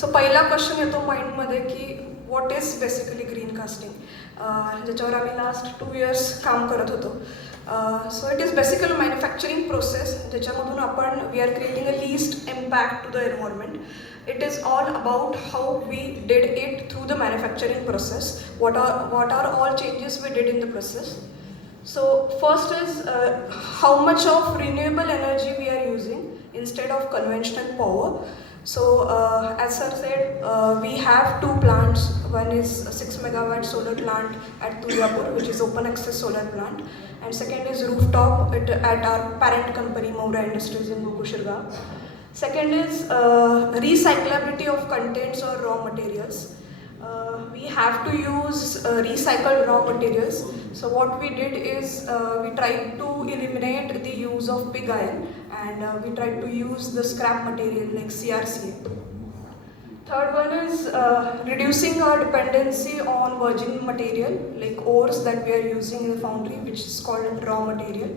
सो पहिला क्वेश्चन येतो माइंडमध्ये की what is basically green casting, ज्याच्यावर आम्ही लास्ट 2 इयर्स काम करत होतो. So it is basically manufacturing process ज्याच्यामधून आपण we are creating a least impact to the environment. It is all about how we did it through the manufacturing process. What are all changes we did in the process? So first is how much of renewable energy we are using instead of conventional power. So as sir said, we have 2 plants. One is a 6 megawatt solar plant at Tulyapur, which is open access solar plant, and second is rooftop at our parent company Moura Industries in Gokushirga. Second is recyclability of contents or raw materials. We have to use recycled raw materials. So what we did is we tried to eliminate the use of pig iron, and we tried to use the scrap material like CRCA. Third one is reducing our dependency on virgin material like ores that we are using in the foundry, which is called raw material.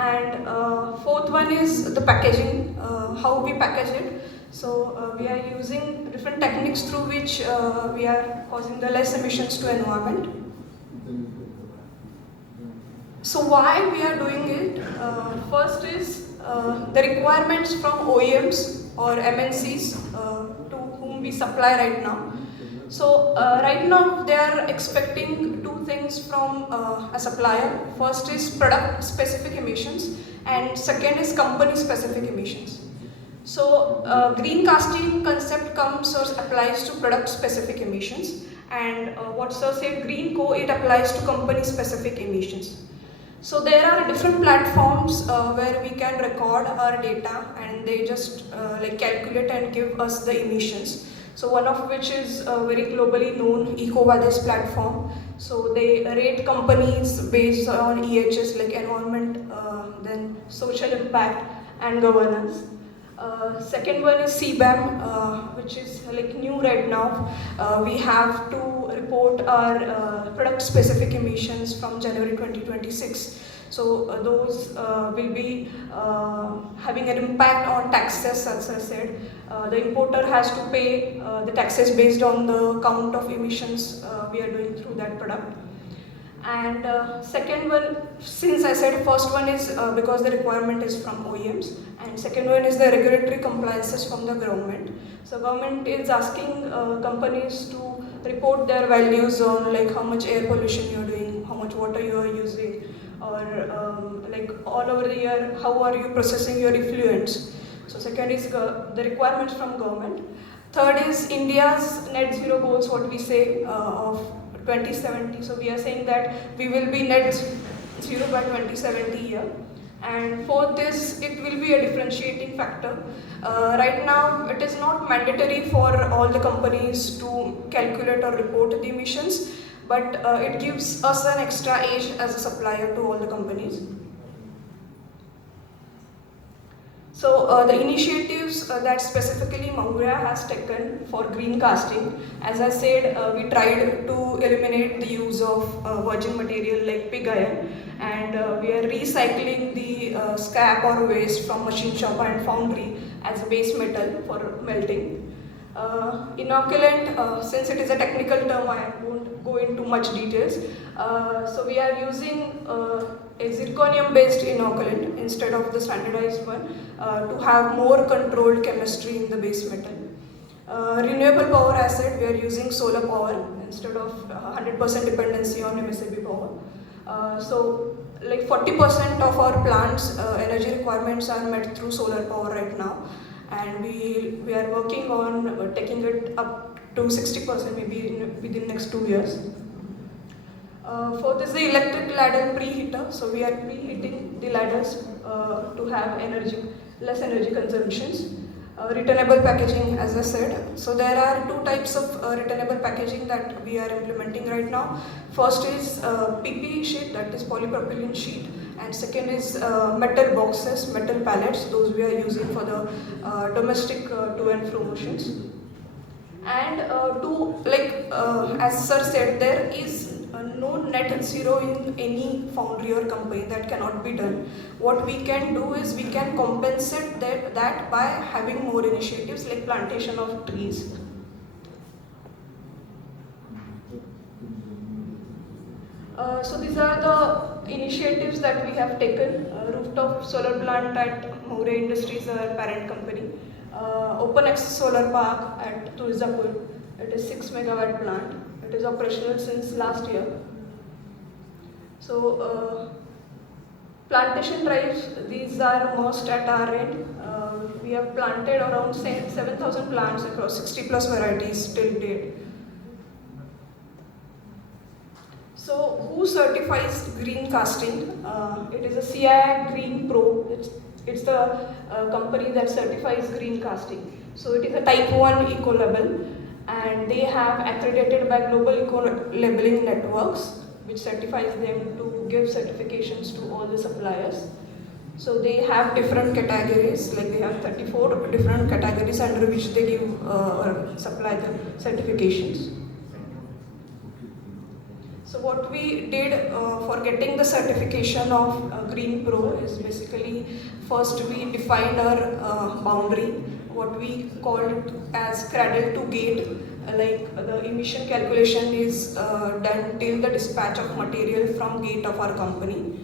And fourth one is the packaging, how we package it. So we are using different techniques through which we are causing the less emissions to environment. So why we are doing it? First is the requirements from OEMs or MNCs to whom we supply right now. So right now they are expecting 2 things from a supplier. First is product specific emissions, and second is company specific emissions. So green casting concept comes or applies to product specific emissions, and what sir said, green co, it applies to company specific emissions. So there are different platforms where we can record our data, and they just like calculate and give us the emissions. So one of which is very globally known EcoVadis platform. So they rate companies based on EHS like environment, then social impact and governance. Second one is CBAM, which is like new right now. We have to report our product specific emissions from January 2026. So those will be having an impact on taxes, as I said. The importer has to pay the taxes based on the count of emissions we are doing through that product. And second one, since I said first one is because the requirement is from OEMs, and second one is the regulatory compliances from the government. So government is asking companies to report their values on like how much air pollution you are doing, how much water you are using, or like all over the year how are you processing your effluents. So second is the requirements from government. Third is India's net zero goals, what we say of 2070. So we are saying that we will be net zero by 2070 year. And fourth is it will be a differentiating factor. Right now it is not mandatory for all the companies to calculate or report the emissions, but it gives us an extra edge as a supplier to all the companies. So the initiatives that specifically Moura has taken for green casting, as I said, we tried to eliminate the use of virgin material like pig iron, and we are recycling the scrap or waste from machine shop and foundry as base metal for melting. Inoculant, since it is a technical term, I won't go into much details. So we are using a zirconium based inoculant instead of the standardized one to have more controlled chemistry in the base metal. Renewable power asset, we are using solar power instead of 100% dependency on MSAB power. So like 40% of our plants energy requirements are met through solar power right now, and we are working on taking it up to 60% maybe within next 2 years. Fourth is the electric ladder preheater. So we are preheating the ladders to have less energy consumptions. Returnable packaging, as I said. So there are 2 types of returnable packaging that we are implementing right now. First is PP sheet, that is polypropylene sheet, and second is metal boxes, metal pallets. Those we are using for the domestic to and fro motions. And as sir said, there is no net zero in any foundry or company. That cannot be done. What we can do is we can compensate that by having more initiatives like plantation of trees. So these are the initiatives that we have taken. Rooftop solar plant at More Industries, our parent company. Open access solar park at Tulzapur. It is 6 megawatt plant. It is operational since last year. So plantation drives, these are most at our end. We have planted around 7,000 plants across 60 plus varieties till date. So who certifies green casting? It is a CI Green Pro. It's the company that certifies green casting. So it is a type 1 eco label, and they have accredited by global eco labeling networks, which certifies them to give certifications to all the suppliers. So they have different categories, like they have 34 different categories under which they give or supply the certifications. So what we did for getting the certification of Green Pro is basically first we defined our boundary, what we called as cradle to gate, like the emission calculation is done till the dispatch of material from gate of our company.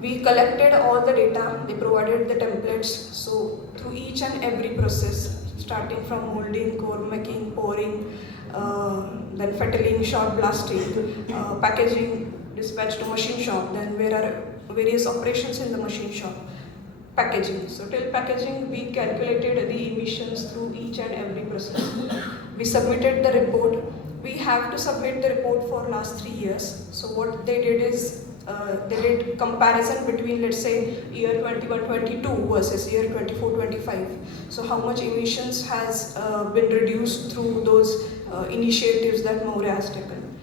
We collected all the data, they provided the templates, so through each and every process, starting from molding, core making, pouring, then fettling, shot blasting, packaging, dispatch to machine shop, then there are various operations in the machine shop, packaging. So till packaging, we calculated the emissions through each and every process. We submitted the report. We have to submit the report for last 3 years. So what they did is, they did comparison between, let's say, year 21-22 versus year 24-25. So how much emissions has been reduced through those initiatives that More has taken.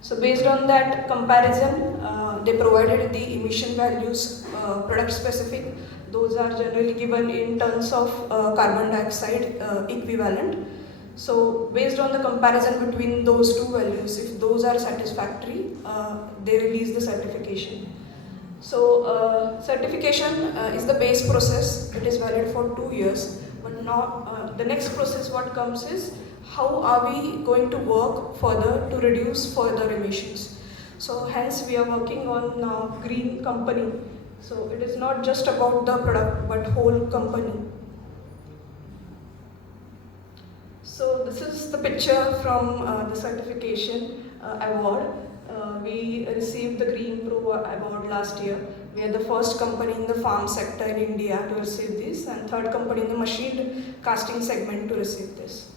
So based on that comparison, they provided the emission values, product specific. Those are generally given in terms of carbon dioxide equivalent. So based on the comparison between those two values, if those are satisfactory, they release the certification. So certification is the base process. It is valid for 2 years. But now the next process what comes is, how are we going to work further to reduce further emissions? So hence we are working on green company. So it is not just about the product but whole company. So this is the picture from the certification award. We received the Green Pro award last year. We are the first company in the farm sector in India to receive this, and third company in the machined casting segment to receive this.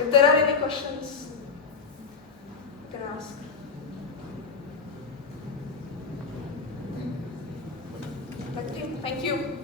If there are any questions, you can ask. Thank you.